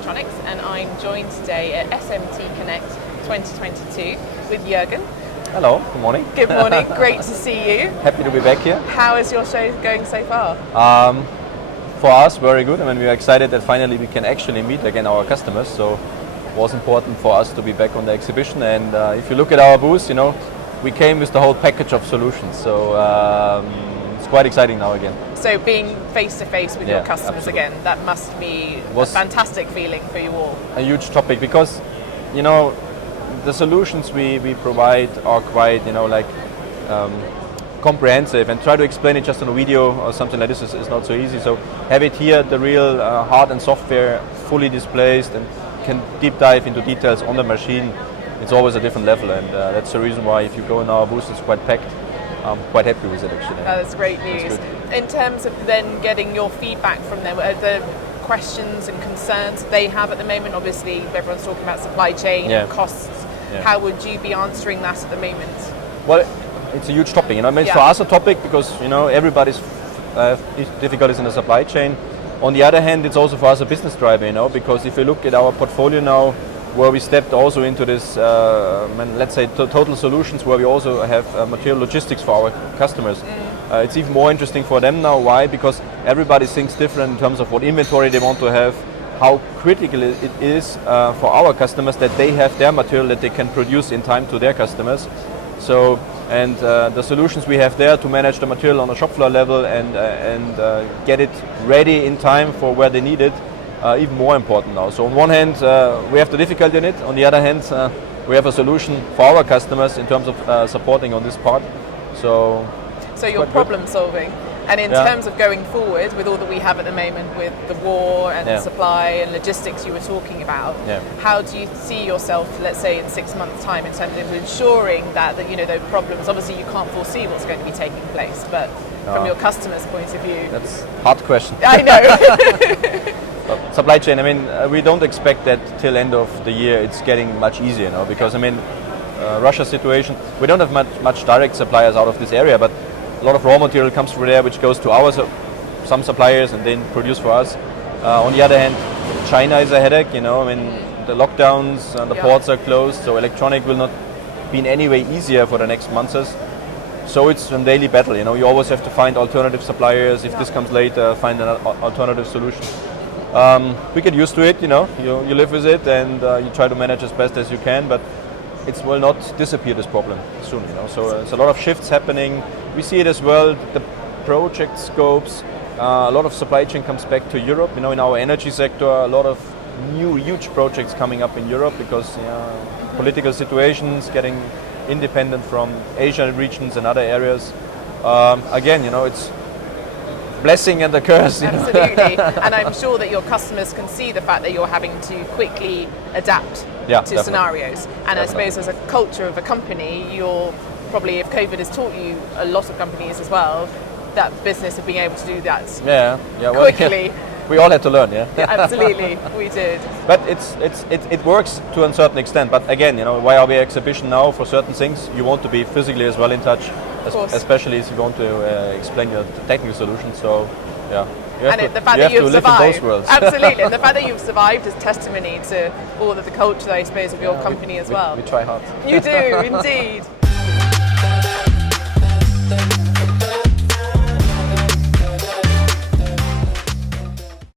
Electronics, and I'm joined today at SMTconnect 2022 with Juergen. Hello, good morning. Good morning, great to see you. Happy to be back here. How is your show going so far? For us, very good. I mean, we are excited that finally we can actually meet again our customers. So it was important for us to be back on the exhibition. And if you look at our booth, you know, we came with the whole package of solutions. So it's quite exciting now again. So being face to face with your customers absolutely. again, that must be a fantastic feeling for you all. A huge topic because, you know, the solutions we provide are quite, you know, like comprehensive, and try to explain it just on a video or something like this is not so easy. So have it here, the real hard and software fully displayed, and can deep dive into details on the machine. It's always a different level, and that's the reason why if you go in our booth, it's quite packed. I'm quite happy with it actually. That's great news. In terms of then getting your feedback from them, the questions and concerns they have at the moment, obviously everyone's talking about supply chain and costs. How would you be answering that at the moment? Well, it's a huge topic. You know, I mean, it's for us a topic because, you know, everybody's difficulties in the supply chain. On the other hand, it's also for us a business driver, you know, because if you look at our portfolio now, where we stepped also into this, let's say, total solutions, where we also have material logistics for our customers. It's even more interesting for them now. Why? Because everybody thinks different in terms of what inventory they want to have, how critical it is for our customers that they have their material that they can produce in time to their customers. So, and the solutions we have there to manage the material on a shop floor level and get it ready in time for where they need it, even more important now. So on one hand, we have the difficulty in it. On the other hand, we have a solution for our customers in terms of supporting on this part. So you're problem solving. And in terms of going forward, with all that we have at the moment with the war and supply and logistics you were talking about, how do you see yourself, let's say in 6 months' time, in terms of ensuring that you know those problems? Obviously, you can't foresee what's going to be taking place, but from your customers' point of view, that's a hard question. I know. Supply chain. I mean, we don't expect that till end of the year. It's getting much easier now because I mean, Russia situation. We don't have much direct suppliers out of this area, but a lot of raw material comes through there, which goes to some suppliers and then produce for us. On the other hand, China is a headache. You know, I mean, the lockdowns and the ports are closed, so electronic will not be in any way easier for the next months. So it's a daily battle. You know, you always have to find alternative suppliers. If this comes later, find an alternative solution. We get used to it. You know, you live with it and you try to manage as best as you can, but it will not disappear, this problem, soon, you know. So it's a lot of shifts happening. We see it as well, the project scopes, a lot of supply chain comes back to Europe. You know, in our energy sector, a lot of new huge projects coming up in Europe because political situations, getting independent from Asian regions and other areas. Again, you know, it's blessing and a curse. Absolutely. And I'm sure that your customers can see the fact that you're having to quickly adapt to scenarios. And I suppose as a culture of a company, you're probably, if COVID has taught you, a lot of companies as well, that business of being able to do that quickly. We all had to learn, Absolutely, we did. But it works to a certain extent. But again, you know, why are we exhibition now? For certain things, you want to be physically as well in touch, especially if you want to explain your technical solution. So, the fact that you've survived, absolutely, and the fact that you've survived is testimony to all of the culture, I suppose, of your company as well. We try hard. You do, indeed.